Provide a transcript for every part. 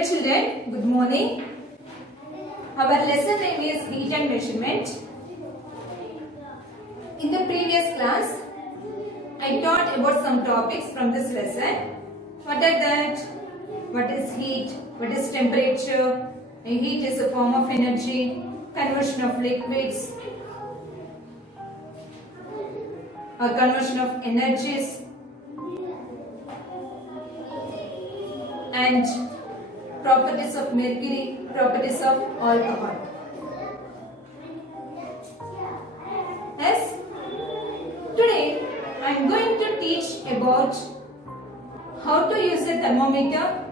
Dear children, good morning. Our lesson name is heat and measurement. In the previous class, I taught about some topics from this lesson. What are that? What is heat? What is temperature? Heat is a form of energy, conversion of liquids, or conversion of energies, and properties of mercury, properties of alcohol. Yes? Today I am going to teach about how to use a thermometer,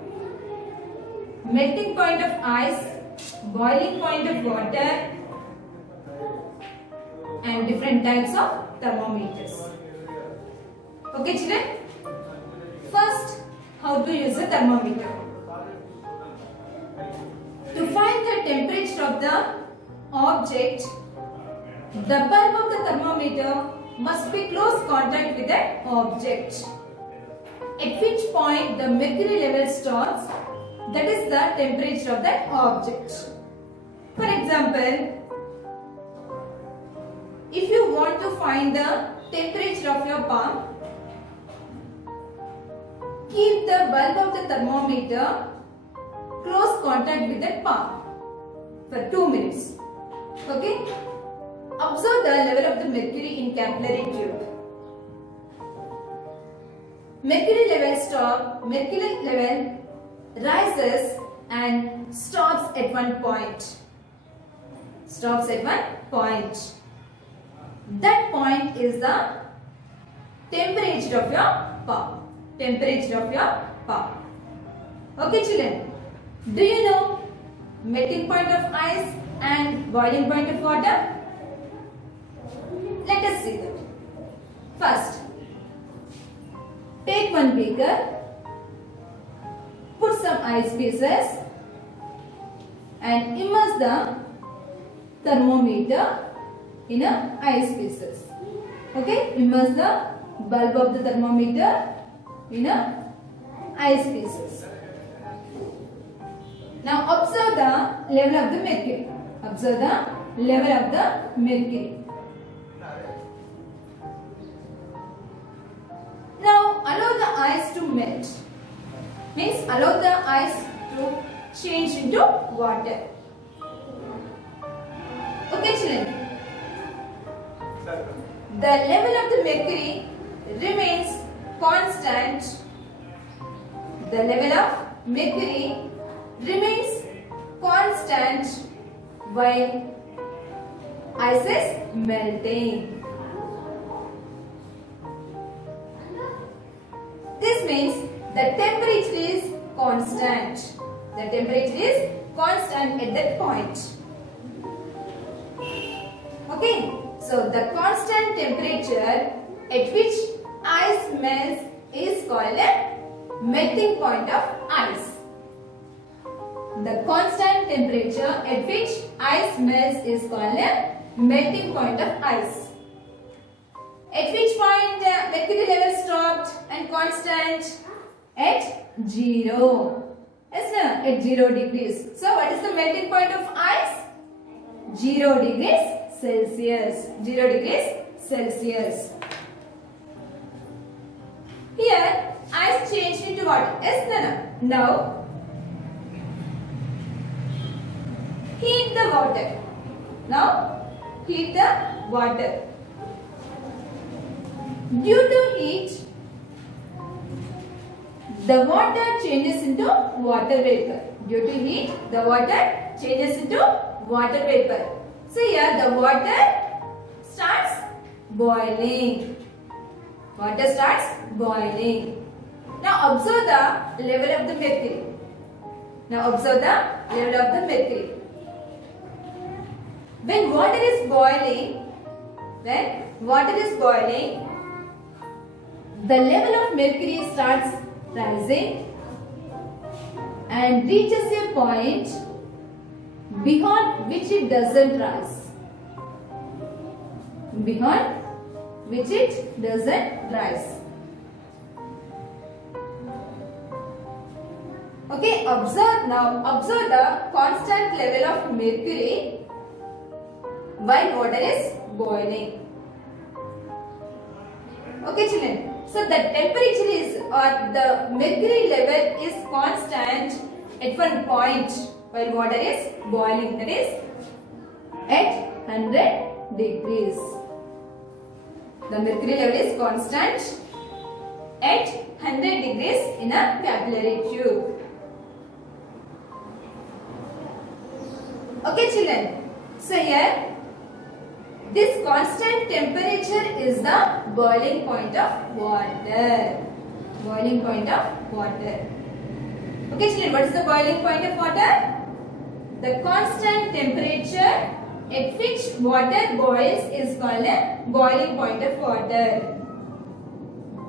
melting point of ice, boiling point of water, and different types of thermometers. Okay children? First, how to use a thermometer. To find the temperature of the object, the bulb of the thermometer must be close contact with the object, at which point the mercury level stops, that is the temperature of that object. For example, if you want to find the temperature of your palm, keep the bulb of the thermometer close contact with the palm for 2 minutes. Okay? Observe the level of the mercury in capillary tube. Mercury level rises and stops at one point. That point is the temperature of your palm. Okay children, do you know melting point of ice and boiling point of water? Let us see that. First, take one beaker, put some ice pieces and immerse the thermometer in ice pieces. Okay, immerse the bulb of the thermometer in ice pieces. Now observe the level of the mercury. Now allow the ice to melt. Means allow the ice to change into water. Okay children. The level of the mercury remains constant. The level of mercury remains constant while ice is melting. This means the temperature is constant. At that point. Okay. So the constant temperature at which ice melts is called a melting point of ice. The constant temperature at which ice melts is called a melting point of ice. At which point mercury level stopped and constant? At 0. Yes, no? At 0 degrees. So what is the melting point of ice? 0 degrees Celsius. Here ice changed into water. Yes, no? Now heat the water. Due to heat, the water changes into water vapor. So here the water starts boiling. Now observe the level of the mercury. When water is boiling, the level of mercury starts rising and reaches a point beyond which it doesn't rise. Okay, observe the constant level of mercury while water is boiling. Okay children, so the temperature is or the mercury level is constant at one point while water is boiling, that is at 100 degrees. The mercury level is constant at 100 degrees in a capillary tube. Okay children, so here this constant temperature is the boiling point of water. Boiling point of water. Okay children, what is the boiling point of water? The constant temperature at which water boils is called a boiling point of water.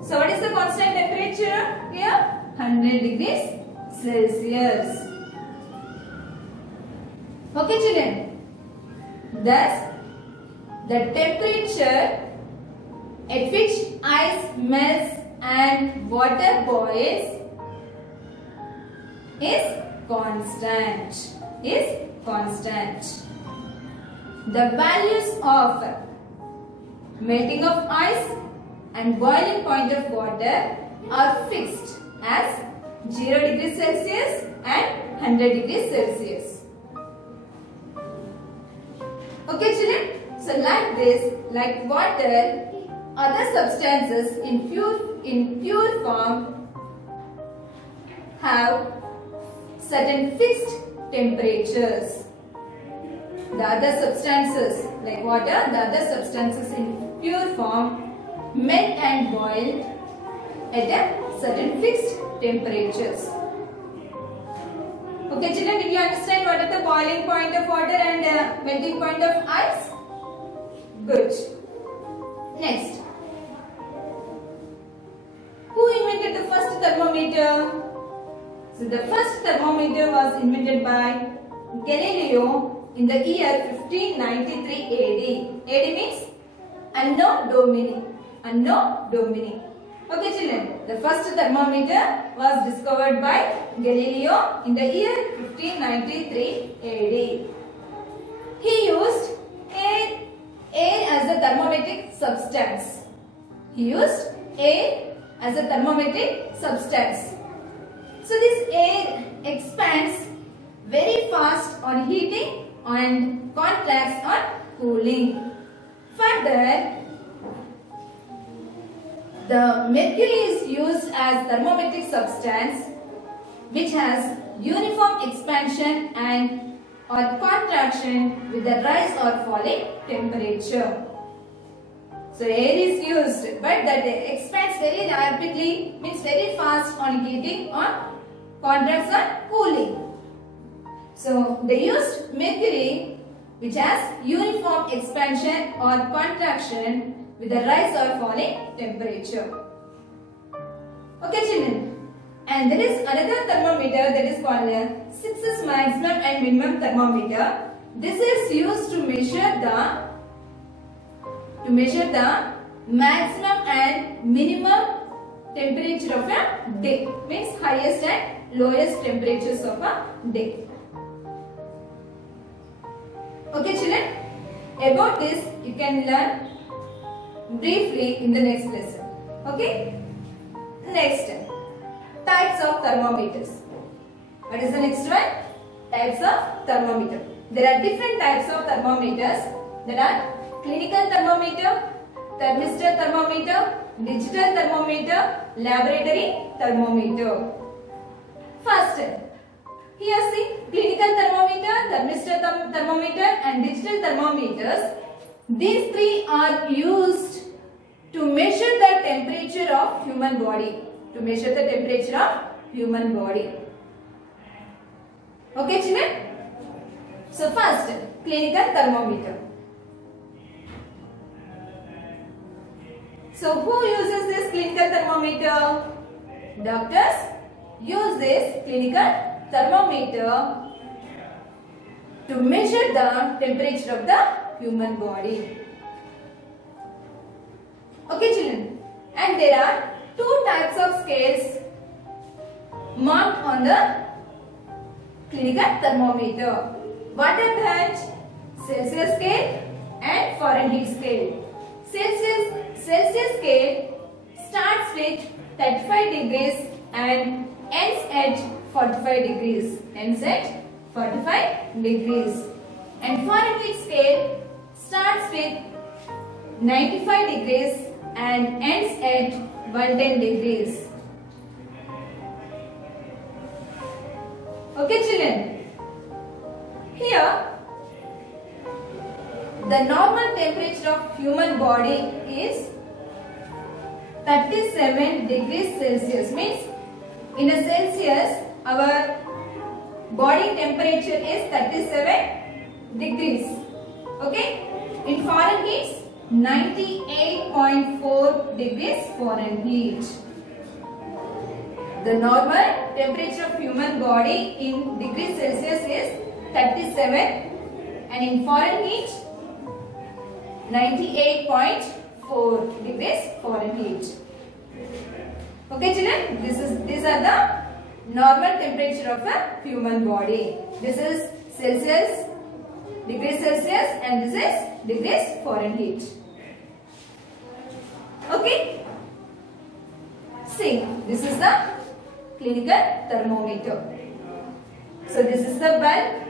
So what is the constant temperature here? 100 degrees Celsius. Okay children, thus the temperature at which ice melts and water boils is constant. The values of melting of ice and boiling point of water are fixed as 0 degrees Celsius and 100 degrees Celsius. Okay children, so like this, like water, other substances in pure form have certain fixed temperatures. The other substances like water, the other substances in pure form melt and boil at a certain fixed temperatures. Okay children, did you understand what is the boiling point of water and melting point of ice? Good. Next. Who invented the first thermometer? So the first thermometer was invented by Galileo in the year 1593 AD. AD means Anno Domini. Anno Domini. Okay children, the first thermometer was discovered by Galileo in the year 1593 AD. He used air as a thermometric substance. So this air expands very fast on heating and contracts on cooling. Further, the mercury is used as thermometric substance which has uniform expansion and or contraction with the rise or falling temperature. So air is used, but that expands very rapidly, means very fast on heating or contracts on cooling. So they used mercury which has uniform expansion or contraction with the rise or falling temperature. Okay children, and there is another thermometer that is called a 6S maximum and minimum thermometer. This is used to measure the maximum and minimum temperature of a day, means highest and lowest temperatures of a day. Okay children, about this you can learn briefly in the next lesson. Okay, next, types of thermometers. What is the next one? Types of thermometer. There are different types of thermometers. There are clinical thermometer, thermistor thermometer, digital thermometer, laboratory thermometer. First, here see clinical thermometer, thermistor thermometer and digital thermometers. These three are used to measure the temperature of human body. Okay children? So first, clinical thermometer. So who uses this clinical thermometer? Doctors use this clinical thermometer to measure the temperature of the human body. Okay children, and there are two types of scales marked on the clinical thermometer. What are that? Celsius scale and Fahrenheit scale. Celsius scale starts with 35 degrees and ends at 45 degrees. Ends at 45 degrees. And Fahrenheit scale starts with 95 degrees and ends at 110 degrees. Okay children, here the normal temperature of human body is 37 degrees Celsius. Means in a Celsius our body temperature is 37 degrees. Okay. In Fahrenheit 98.4 degrees Fahrenheit. The normal temperature of human body in degrees Celsius is 37 and in Fahrenheit 98.4 degrees Fahrenheit. Okay children, these are the normal temperature of a human body. This is Celsius, degrees Celsius, and this is degrees Fahrenheit. Okay. See, this is the clinical thermometer. So this is the bulb.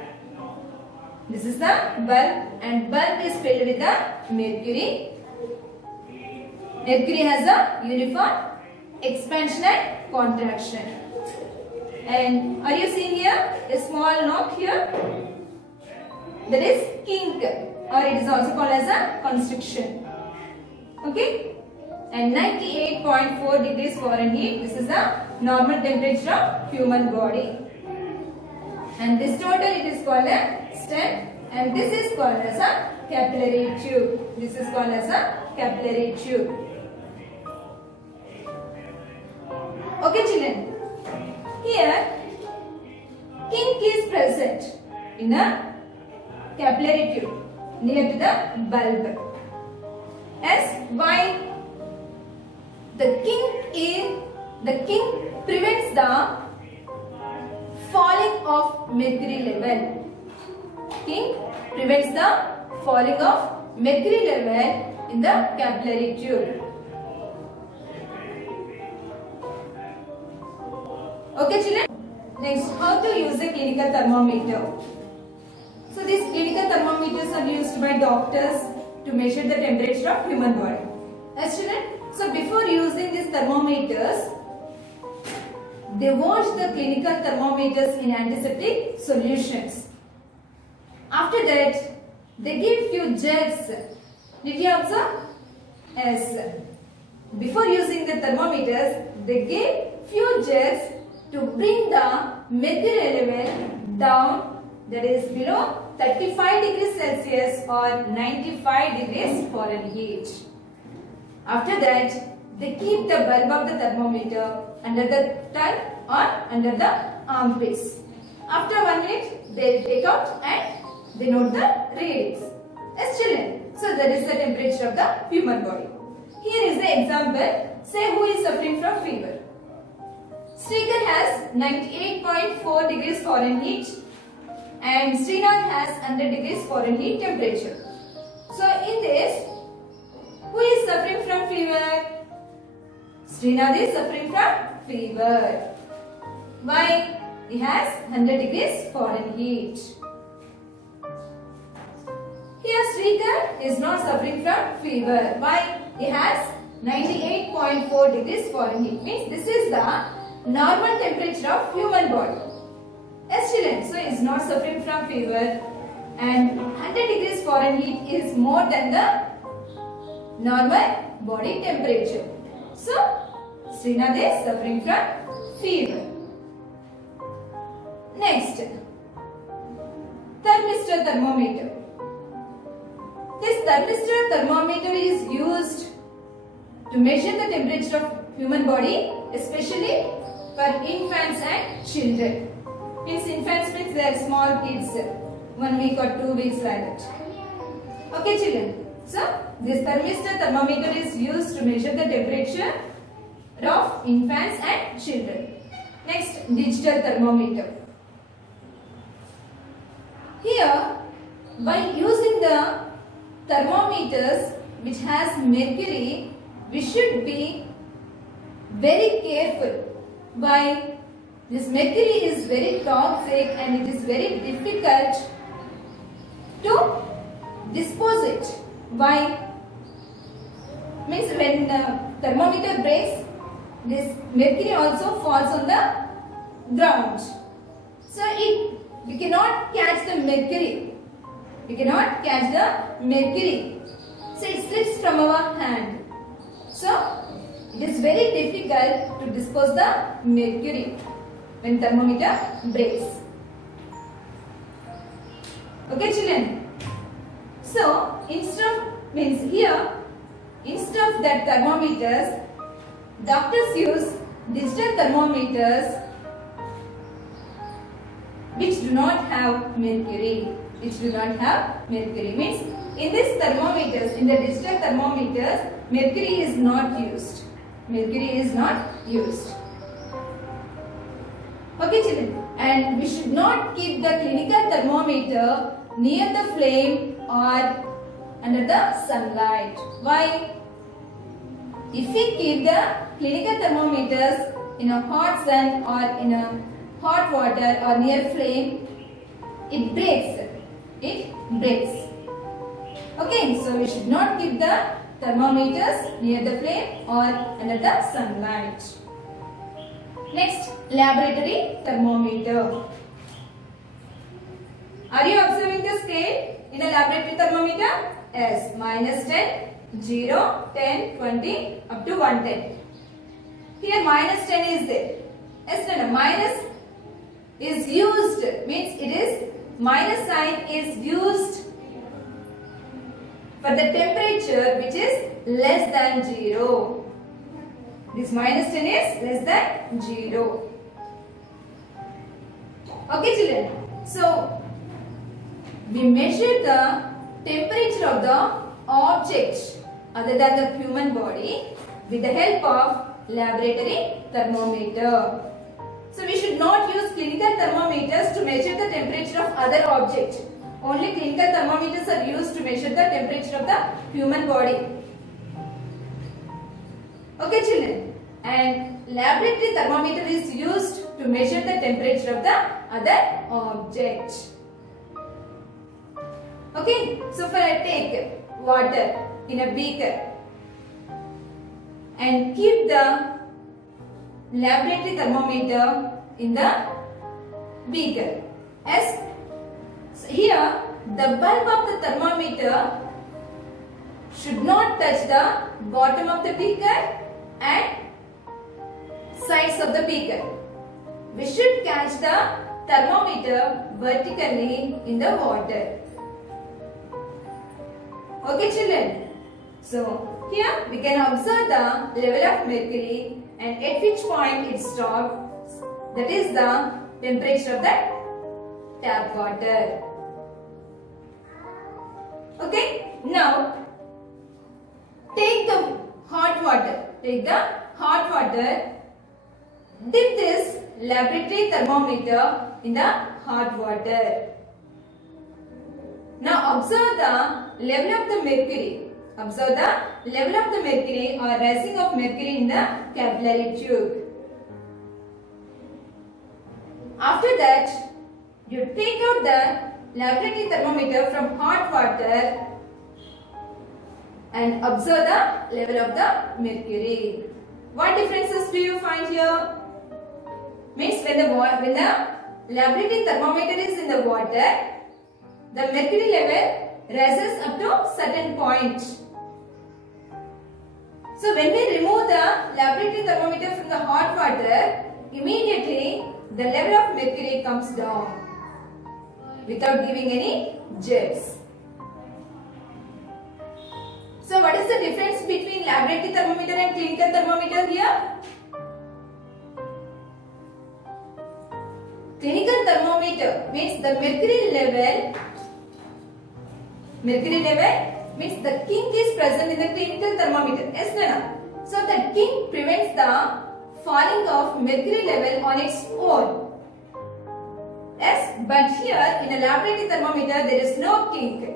This is the bulb, and bulb is filled with the mercury. Mercury has a uniform expansion and contraction. And are you seeing here a small knob here? That is kink, or it is also called as a constriction. Okay? And 98.4 degrees Fahrenheit, this is the normal temperature of human body. And this total it is called a stem, and this is called as a capillary tube. This is called as a capillary tube. Okay children, here kink is present in a capillary tube near to the bulb. As why? The kink prevents the falling of mercury level. Kink prevents the falling of mercury level in the capillary tube. Okay children. Next, how to use a clinical thermometer. So these clinical thermometers are used by doctors to measure the temperature of human body. As children, so before using these thermometers, they wash the clinical thermometers in antiseptic solutions. After that, they give few jugs. Did you observe? Yes. Before using the thermometers, they give few jugs to bring the mercury level down, that is below 35 degrees Celsius or 95 degrees Fahrenheit. After that, they keep the bulb of the thermometer under the tongue or under the armpits. After 1 minute, they will take out and they note the readings. As children, so that is the temperature of the human body. Here is the example. Say who is suffering from fever. Srikar has 98.4 degrees Fahrenheit and Srinath has 100 degrees Fahrenheit temperature. So in this, who is suffering from fever? Srinath is suffering from fever. Why? He has 100 degrees Fahrenheit. Here Srikar is not suffering from fever. Why? He has 98.4 degrees Fahrenheit. Means this is the normal temperature of human body. Yes children, so he is not suffering from fever and 100 degrees Fahrenheit is more than the normal body temperature. So Srinath is suffering from fever. Next, thermistor thermometer. This thermistor thermometer is used to measure the temperature of human body, especially for infants and children. Means infants means they are small kids, 1 week or 2 weeks like that. Okay children. So this thermistor thermometer is used to measure the temperature of infants and children. Next, digital thermometer. Here, while using the thermometers which has mercury, we should be very careful. Why? This mercury is very toxic and it is very difficult to dispose it. Why? Means when the thermometer breaks, this mercury also falls on the ground. So we cannot catch the mercury. We cannot catch the mercury. So it slips from our hand. So it is very difficult to dispose the mercury when thermometer breaks. Okay children. So instead of that thermometers, doctors use digital thermometers which do not have mercury. Means in these thermometers, in the digital thermometers, mercury is not used. Okay children, and we should not keep the clinical thermometer near the flame or under the sunlight. Why? If we keep the clinical thermometers in a hot sun or in a hot water or near flame, it breaks. Okay, so we should not keep the thermometers near the flame or under the sunlight. Next, laboratory thermometer. Are you observing the scale in a laboratory thermometer? Yes, -10, 0, 10, 20 up to 110. Here -10 is there. Yes, no, minus is used, means it is minus sign is used for the temperature which is less than 0. This -10 is less than 0. Okay children, so we measure the temperature of the object other than the human body with the help of laboratory thermometer. So we should not use clinical thermometers to measure the temperature of other objects. Only clinical thermometers are used to measure the temperature of the human body. Okay children, and laboratory thermometer is used to measure the temperature of the other object. Okay, so for I take water in a beaker and keep the laboratory thermometer in the beaker. As so here the bulb of the thermometer should not touch the bottom of the beaker and sides of the beaker. We should catch the thermometer vertically in the water. Okay children, so here we can observe the level of mercury and at which point it stops, that is the temperature of the tap water. Okay, now take the hot water, dip this laboratory thermometer in the hot water. Now observe the level of the mercury. Observe the level of the mercury or rising of mercury in the capillary tube. After that, you take out the laboratory thermometer from hot water and observe the level of the mercury. What differences do you find here? Means when the laboratory thermometer is in the water, the mercury level rises up to certain point. So when we remove the laboratory thermometer from the hot water, immediately the level of mercury comes down without giving any jets. So what is the difference between laboratory thermometer and clinical thermometer here? Clinical thermometer means the mercury level means the kink is present in the clinical thermometer. Yes, Nana? So the kink prevents the falling of mercury level on its own. Yes, but here in a laboratory thermometer there is no kink.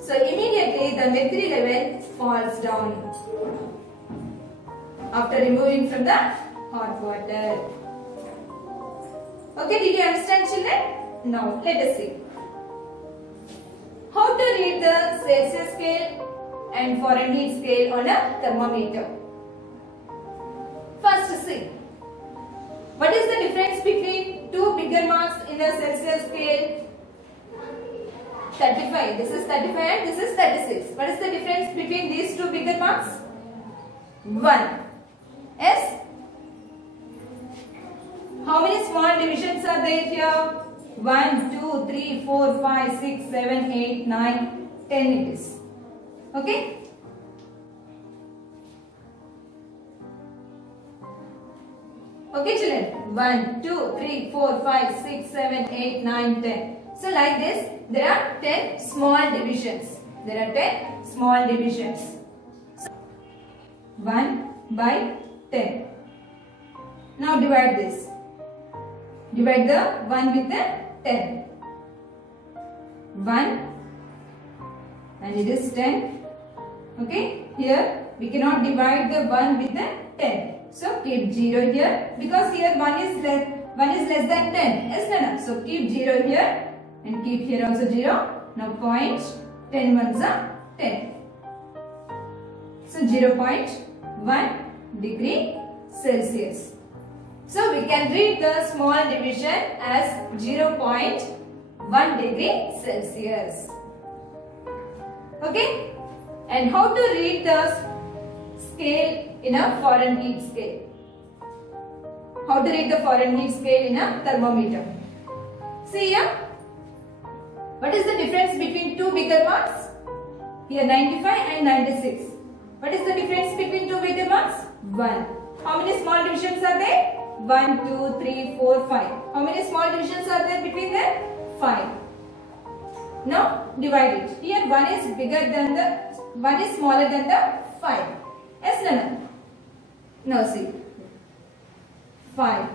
So immediately the mercury level falls down after removing from the hot water. Okay, did you understand, children? Now let us see how to read the Celsius scale and Fahrenheit scale on a thermometer. First, see what is the difference between two bigger marks in the Celsius scale? 35. This is 35 and this is 36. What is the difference between these two bigger marks? 1. Yes. How many small divisions are there here? 1, 2, 3, 4, 5, 6, 7, 8, 9, 10 it is. Okay. Okay, children. 1, 2, 3, 4, 5, 6, 7, 8, 9, 10. So like this, there are 10 small divisions. There are 10 small divisions. So, 1 by 10. Now divide this. Divide the 1 with the 10. 1 and it is 10. Okay, here we cannot divide the 1 with the 10. So keep 0 here because here 1 is less than 10. Yes, Nana? So keep 0 here and keep here also 0. Now point 10 ones are 10. So 0.1 degree Celsius. So we can read the small division as 0.1 degree Celsius. Okay? And how to read the scale in a Fahrenheit scale? How to read the Fahrenheit scale in a thermometer? See here. What is the difference between two bigger marks? Here 95 and 96. What is the difference between two bigger marks? 1. How many small divisions are there? 1, 2, 3, 4, 5. How many small divisions are there between them? 5. Now divide it. Here 1 is bigger than the 1 is smaller than the 5. Yes, Nana? Now see. 5.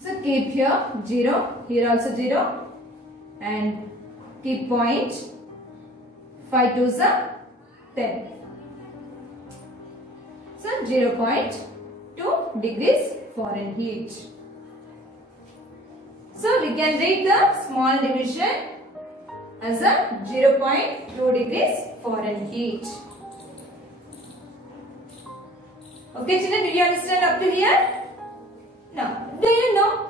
So keep here 0, here also 0 and keep point 5 2s are 10. So 0.2 degrees Fahrenheit. So we can read the small division as a 0.2 degrees Fahrenheit. Okay, children, did you understand up to here? Now, do you know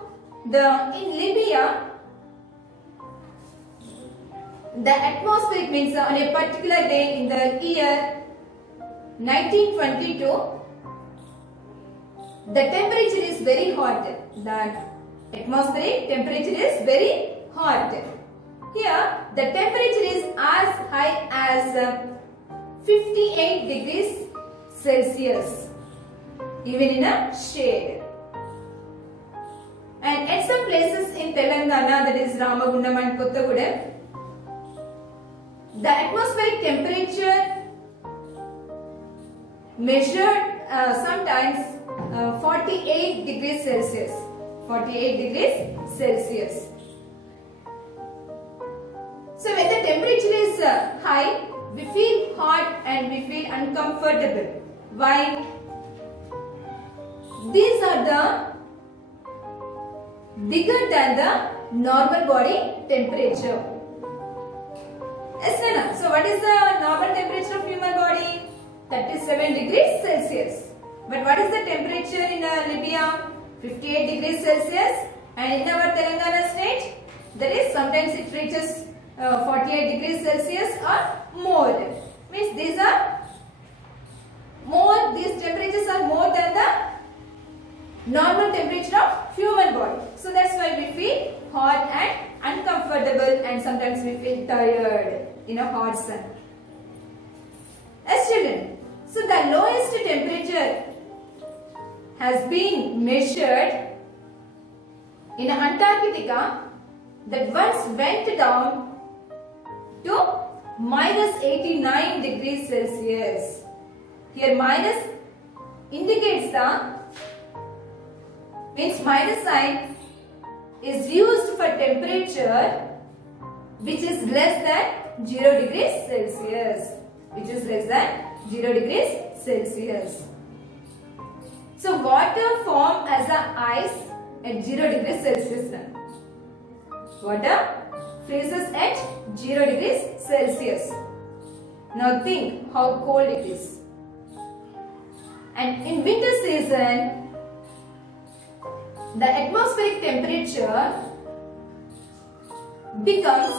in Libya, the atmospheric means on a particular day in the year 1922, the temperature is very hot. The atmospheric temperature is very hot. Here, the temperature is as high as 58 degrees Celsius, even in a shade. And at some places in Telangana, that is Ramagundam and Kottagudem, the atmospheric temperature measured sometimes 48 degrees Celsius. 48 degrees Celsius. So when the temperature is high, we feel hot and we feel uncomfortable. Why? These are the bigger than the normal body temperature. Yes, Nana? So what is the normal temperature of human body? 37 degrees Celsius. But what is the temperature in Libya? 58 degrees Celsius. And in our Telangana state, that is sometimes it reaches 48 degrees Celsius or more. Means these temperatures are more than the normal temperature of human body. So that's why we feel hot and uncomfortable and sometimes we feel tired in a hot sun. As children, so the lowest temperature has been measured in Antarctica that once went down to minus 89 degrees Celsius. Here minus indicates the Means minus sign is used for temperature which is less than 0 degrees Celsius. Which is less than 0 degrees Celsius. So water form as a ice at 0 degrees Celsius. Water freezes at 0 degrees Celsius. Now think how cold it is. And in winter season, the atmospheric temperature becomes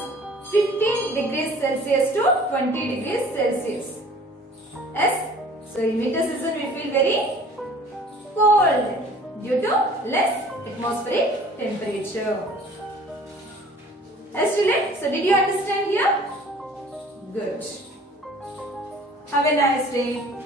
15 degrees Celsius to 20 degrees Celsius. Yes? So in winter season we feel very cold due to less atmospheric temperature. Yes, children? So did you understand here? Good. Have a nice day.